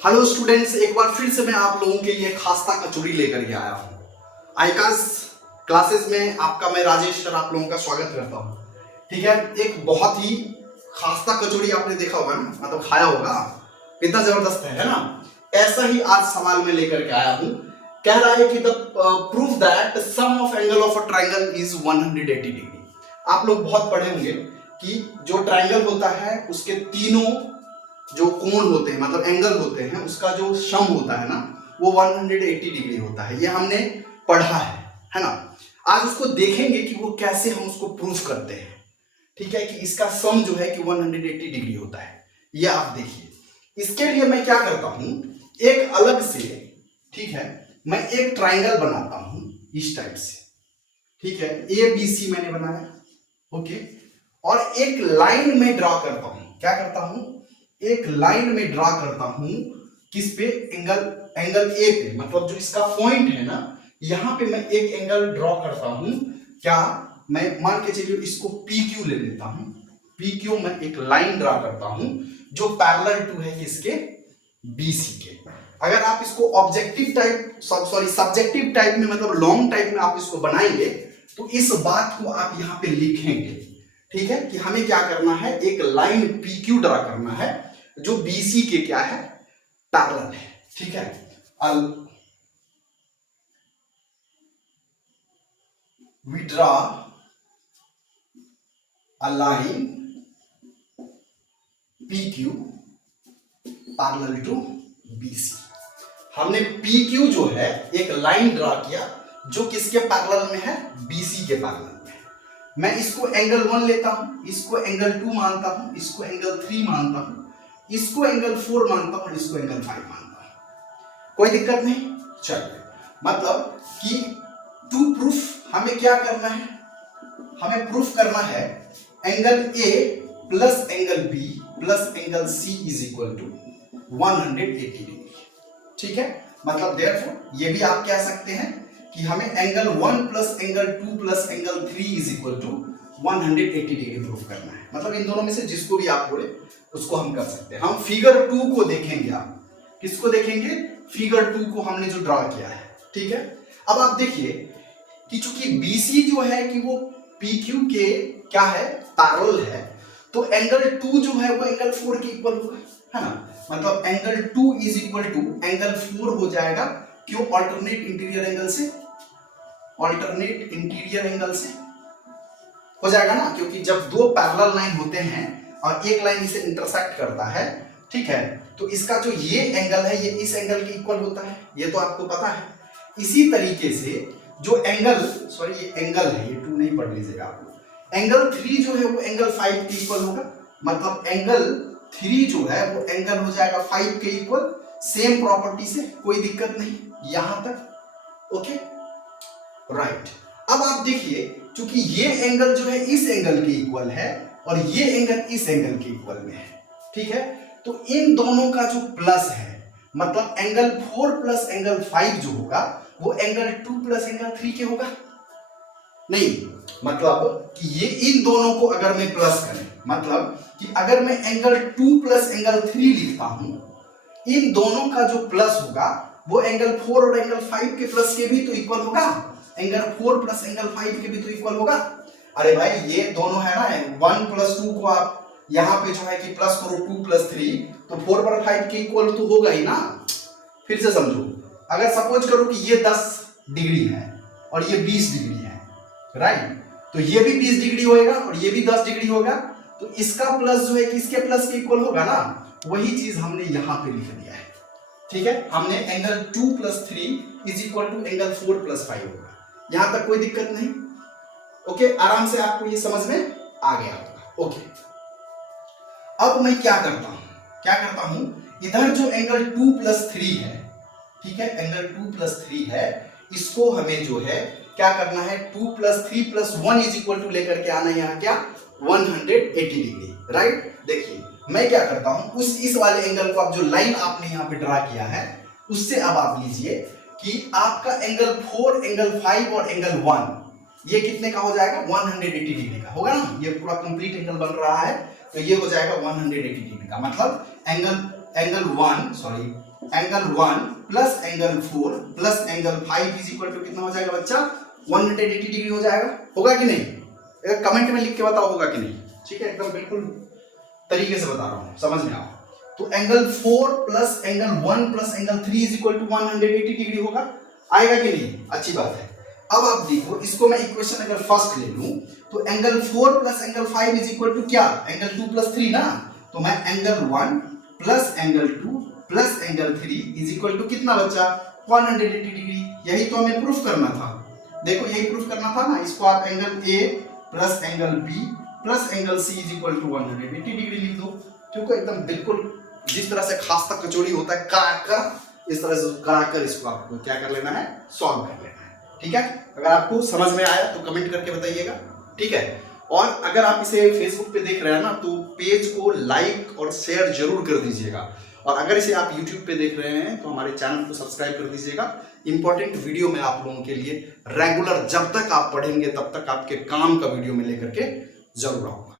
Hello students, एक बार फिर से मैं आप लोगों के लिए खास्ता कचौड़ी लेकर के आया हूँ। आईकास क्लासेस में आपका मैं राजेश सर आप लोगों का स्वागत करता हूँ। ठीक है, एक बहुत ही खास्ता कचौड़ी आपने देखा होगा ना, मतलब खाया होगा, कितना जबरदस्त है ना। ऐसा ही आज सवाल मैं लेकर के आया हूँ। कह रहा है कि the proof that sum of angle of a triangle is 180 degree. आप लोग बहुत पढ़े होंगे कि जो ट्राइंगल होता है उसके तीनों जो कोण होते हैं, मतलब एंगल होते हैं, उसका जो सम होता है ना वो 180 डिग्री होता है। ये हमने पढ़ा है ना। आज उसको देखेंगे कि वो कैसे हम उसको प्रूफ करते हैं। ठीक है, कि इसका सम जो है कि 180 डिग्री होता है। ये आप देखिए, इसके लिए मैं क्या करता हूं, एक अलग से, ठीक है, मैं एक ट्राइंगल बनाता हूं इस टाइप से। ठीक है, ए बी सी मैंने बनाया, ओके, और एक लाइन में ड्रॉ करता हूं। क्या करता हूं, एक लाइन में ड्रॉ करता हूं, किस पे, एंगल ए पे, मतलब जो इसका पॉइंट है ना, यहां पे मैं एक एंगल ड्रॉ करता हूं। क्या, मैं मान के चलिए इसको पी क्यू ले लेता हूं। पी क्यू मैं एक लाइन ड्रॉ करता हूं जो पैरेलल टू है किसके, बीसी के। अगर आप इसको objective type, sorry subjective type में, मतलब लॉन्ग टाइप में आप इसको बनाएंगे तो इस बात को आप यहां पे लिखेंगे। ठीक है, कि हमें क्या करना है, एक लाइन पी क्यू ड्रा करना है जो बीसी के क्या है, पैरेलल है। ठीक है, we draw a line PQ parallel to BC। हमने PQ जो है एक लाइन ड्रा किया जो किसके पैरेलल में है, BC के पैरेलल में है। मैं इसको एंगल 1 लेता हूं, इसको एंगल 2 मानता हूं, इसको एंगल 3 मानता हूं, इसको एंगल 4 मानता हूं और इसको एंगल 5 मानता हूं। कोई दिक्कत नहीं। चलिए, मतलब कि टू प्रूफ हमें क्या करना है, हमें प्रूफ करना है angle A plus angle B plus angle C is equal to 180 degree. ठीक है, मतलब देयरफॉर ये भी आप कह सकते हैं कि हमें angle 1 plus angle 2 plus angle 3 is equal to 180 degree proof करना है। मतलब इन दोनों में से जिसको भी आप बोले उसको हम कर सकते हैं। हम फिगर 2 को देखेंगे, आप किसको देखेंगे, फिगर 2 को हमने जो ड्रॉ किया है। ठीक है, अब आप देखिए कि चूंकि BC जो है कि वो PQ के क्या है, पैरेलल है, तो एंगल 2 जो है वो एंगल 4 के इक्वल होगा, है ना। मतलब angle 2 is equal to angle 4 हो जाएगा। क्यों, अल्टरनेट इंटीरियर एंगल से, अल्टरनेट इंटीरियर एंगल से हो जाएगा ना, क्योंकि जब दो पैरेलल लाइन होते हैं और एक लाइन इसे इंटरसेक्ट करता है, ठीक है, तो इसका जो ये एंगल है ये इस एंगल के इक्वल होता है, ये तो आपको पता है। इसी तरीके से जो एंगल, सॉरी ये एंगल है, ये 2 नहीं पढ़ लीजिएगा आप लोग, एंगल 3 जो है वो एंगल 5 के इक्वल होगा। मतलब एंगल 3 जो है वो एंगल हो जाएगा 5 के इक्वल, सेम प्रॉपर्टी से, कोई दिक्कत नहीं यहां तक। Okay, right. अब आप देखिए, क्योंकि ये एंगल जो है इस एंगल के इक्वल है और ये एंगल इस एंगल के इक्वल में है। ठीक है, तो इन दोनों का जो प्लस है, मतलब एंगल 4 प्लस एंगल 5 जो होगा वो एंगल 2 प्लस एंगल 3 के होगा। नहीं, मतलब कि ये इन दोनों को अगर मैं प्लस करें, मतलब कि अगर मैं एंगल 2 प्लस एंगल 3 लिखता हूं, इन दोनों का जो प्लस होगा वो एंगल 4 और एंगल 5 के प्लस के भी तो इक्वल होगा। एंगल 4 प्लस एंगल 5 के भी तो इक्वल होगा। अरे भाई ये दोनों है ना, 1 प्लस 2 को आप यहां पे जो है कि प्लस करो 2 प्लस 3, तो 4 पर 5 के इक्वल तो होगा ही ना। फिर से समझो, अगर सपोज करो कि ये 10 डिग्री है और ये 20 डिग्री है, राइट, तो ये भी 20 डिग्री होएगा और ये भी 10 डिग्री होगा, तो इसका प्लस जो है कि इसके प्लस के इक्वल होगा ना। वही चीज हमने यहां पे लिख दिया है। ठीक है, हमने angle 2 plus 3 is equal to angle 4 plus 5 होगा। यहां तक कोई दिक्कत नहीं। ओके, आराम से आपको ये समझ में आ गया होगा। ओके, अब मैं क्या करता हूं, इधर जो एंगल 2 प्लस 3 है, ठीक है, एंगल 2 प्लस 3 है, इसको हमें जो है क्या करना है, 2 plus 3 plus 1 is equal to लेकर के आना है यहां क्या, 180 डिग्री, राइट। देखिए मैं क्या करता हूं, इस वाले एंगल को, आप जो लाइन आपने यहां पे ड्रा किया है उससे अब आप लीजिए कि आपका एंगल 4, एंगल 5 और एंगल 1 ये कितने का हो जाएगा, 180 डिग्री का होगा ना। ये पूरा कंप्लीट एंगल बन रहा है, तो ये हो जाएगा 180 डिग्री का। मतलब angle angle 1 plus angle 4 plus angle 5 is equal to कितना हो जाएगा बच्चा? 180 डिग्री हो जाएगा। होगा कि नहीं? एक कमेंट में लिख के बताओ होगा कि नहीं। ठीक है, एकदम बिल्कुल तरीके से बता रहा हूं, समझ में आओ। तो angle 4 plus angle 1 plus angle 3 is equal to 180 degree होगा। आएगा कि नहीं? अच्छी बात है। अब आप देखो, इसको मैं इक्वेशन अगर फर्स्ट ले लूं तो angle 4 plus angle 5 is equal to क्या? एंगल 2 प्लस 3 ना। तो मैं angle 1 plus angle 2 plus angle 3 is equal to कितना बच्चा? 180 डिग्री। यही तो हमें प्रूफ करना था। देखो यही प्रूफ करना था ना। इसको आप angle A plus angle B plus angle C is equal to 180 degree लिख दो। क्योंकि एकदम बिल्कुल जिस तरह से खास्ता कचौड़ी होता है कराकर, इस तरह से कराकर इसको आपको क्या कर लेना है? सॉल्व कर लेना है। ठीक है, अगर आपको समझ में आया तो कमेंट करके बताइएगा। ठीक है, और अगर आप इसे फेसबुक पे देख रहे हैं ना तो पेज को लाइक और शेयर जरूर कर दीजिएगा। और अगर इसे आप यूट्यूब पे देख रहे हैं तो हमारे चैनल को सब्सक्राइब कर दीजिएगा। इंपॉर्टेंट वीडियो मैं आप लोगों के लिए रेगुलर जब तक आप पढ़ेंगे तब तक आपके काम का वीडियो में लेकर के जरूर आऊंगा।